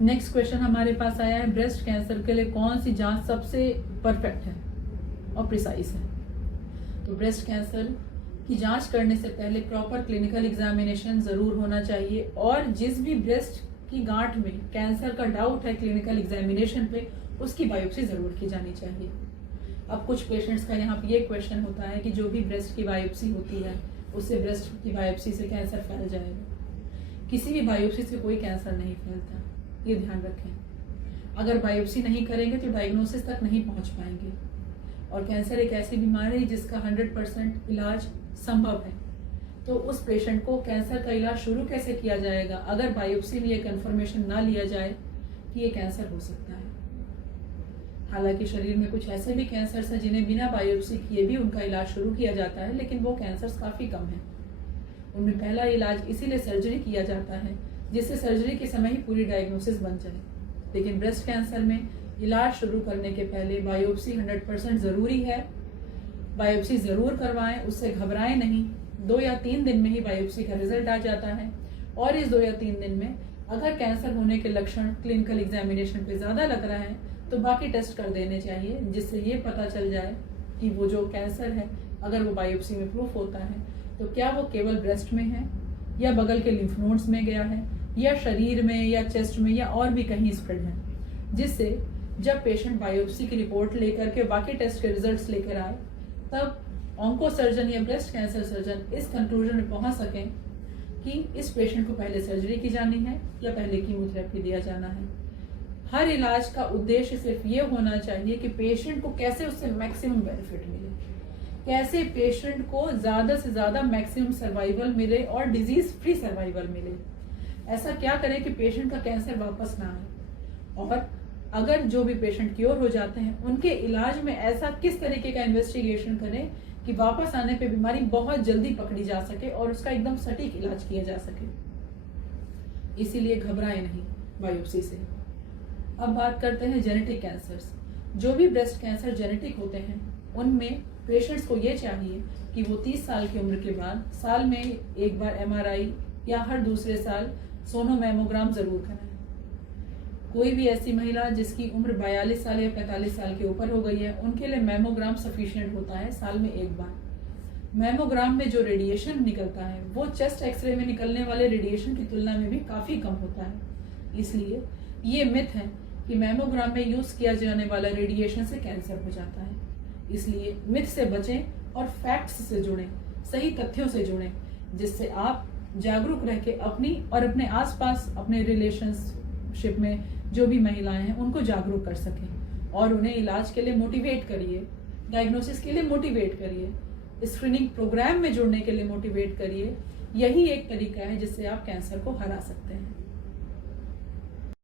Next question हमारे पास आया है, ब्रेस्ट कैंसर के लिए कौन सी जांच सबसे परफेक्ट है और प्रिसाइज है। तो ब्रेस्ट कैंसर की जांच करने से पहले प्रॉपर क्लिनिकल एग्जामिनेशन जरूर होना चाहिए, और जिस भी ब्रेस्ट की गांठ में कैंसर का डाउट है क्लिनिकल एग्जामिनेशन पे, उसकी बायोप्सी जरूर की जानी चाहिए। अब कुछ पेशेंट्स का यहाँ पे ये क्वेश्चन होता है कि जो भी ब्रेस्ट की बायोप्सी होती है उससे ब्रेस्ट की बायोप्सी से कैंसर फैल जाएगा। किसी भी बायोप्सी से कोई कैंसर नहीं फैलता, ये ध्यान रखें। अगर बायोप्सी नहीं करेंगे तो डायग्नोसिस तक नहीं पहुंच पाएंगे, और कैंसर एक ऐसी बीमारी है जिसका 100% इलाज संभव है। तो उस पेशेंट को कैंसर का इलाज शुरू कैसे किया जाएगा अगर बायोप्सी में ये कंफर्मेशन ना लिया जाए कि ये कैंसर हो सकता है। हालांकि शरीर में कुछ ऐसे भी कैंसर्स हैं जिन्हें बिना बायोप्सी किए भी उनका इलाज शुरू किया जाता है, लेकिन वो कैंसर्स काफ़ी कम हैं। उनमें पहला इलाज इसीलिए सर्जरी किया जाता है जिससे सर्जरी के समय ही पूरी डायग्नोसिस बन जाए। लेकिन ब्रेस्ट कैंसर में इलाज शुरू करने के पहले बायोप्सी 100% ज़रूरी है। बायोप्सी ज़रूर करवाएं, उससे घबराएं नहीं। 2 या 3 दिन में ही बायोप्सी का रिजल्ट आ जाता है, और इस 2 या 3 दिन में अगर कैंसर होने के लक्षण क्लिनिकल एग्जामिनेशन पे ज़्यादा लग रहा है तो बाकी टेस्ट कर देने चाहिए, जिससे ये पता चल जाए कि वो जो कैंसर है अगर वो बायोप्सी में प्रूफ होता है तो क्या वो केवल ब्रेस्ट में है या बगल के लिम्फ नोड्स में गया है या शरीर में या चेस्ट में या और भी कहीं स्प्रेड है, जिससे जब पेशेंट बायोप्सी की रिपोर्ट लेकर के बाकी टेस्ट के रिजल्ट्स लेकर आए तब ऑन्को सर्जन या ब्रेस्ट कैंसर सर्जन इस कंक्लूजन में पहुंच सकें कि इस पेशेंट को पहले सर्जरी की जानी है या पहले कीमोथेरेपी दिया जाना है। हर इलाज का उद्देश्य सिर्फ ये होना चाहिए कि पेशेंट को कैसे उससे मैक्सिमम बेनिफिट मिले, कैसे पेशेंट को ज़्यादा से ज़्यादा मैक्सिमम सर्वाइवल मिले और डिजीज फ्री सर्वाइवल मिले। ऐसा क्या करें कि पेशेंट का कैंसर वापस ना आए, और अगर जो भी पेशेंट क्योर हो जाते हैं उनके इलाज में ऐसा किस तरीके का इन्वेस्टिगेशन करें कि वापस आने पे बीमारी बहुत जल्दी पकड़ी जा सके और उसका एकदम सटीक इलाज किया जा सके। इसीलिए घबराएं नहीं बायोप्सी से। अब बात करते हैं जेनेटिक कैंसर्स। जो भी ब्रेस्ट कैंसर जेनेटिक होते हैं उनमें पेशेंट्स को ये चाहिए कि वो 30 साल की उम्र के बाद साल में एक बार MRI या हर दूसरे साल सोनोमैमोग्राम जरूर कराएं। कोई भी ऐसी महिला जिसकी उम्र 42 साल या 45 साल के ऊपर हो गई है उनके लिए मैमोग्राम सफिशिएंट होता है साल में एक बार। मैमोग्राम में जो रेडिएशन निकलता है वो चेस्ट एक्सरे में निकलने वाले रेडिएशन की तुलना में भी काफ़ी कम होता है। इसलिए ये मिथ है कि मैमोग्राम में यूज़ किया जाने वाला रेडिएशन से कैंसर हो जाता है। इसलिए मिथ से बचें और फैक्ट्स से जुड़ें, सही तथ्यों से जुड़ें, जिससे आप जागरूक रह के अपनी और अपने आसपास अपने रिलेशनशिप में जो भी महिलाएं हैं उनको जागरूक कर सकें, और उन्हें इलाज के लिए मोटिवेट करिए, डायग्नोसिस के लिए मोटिवेट करिए, स्क्रीनिंग प्रोग्राम में जुड़ने के लिए मोटिवेट करिए। यही एक तरीका है जिससे आप कैंसर को हरा सकते हैं।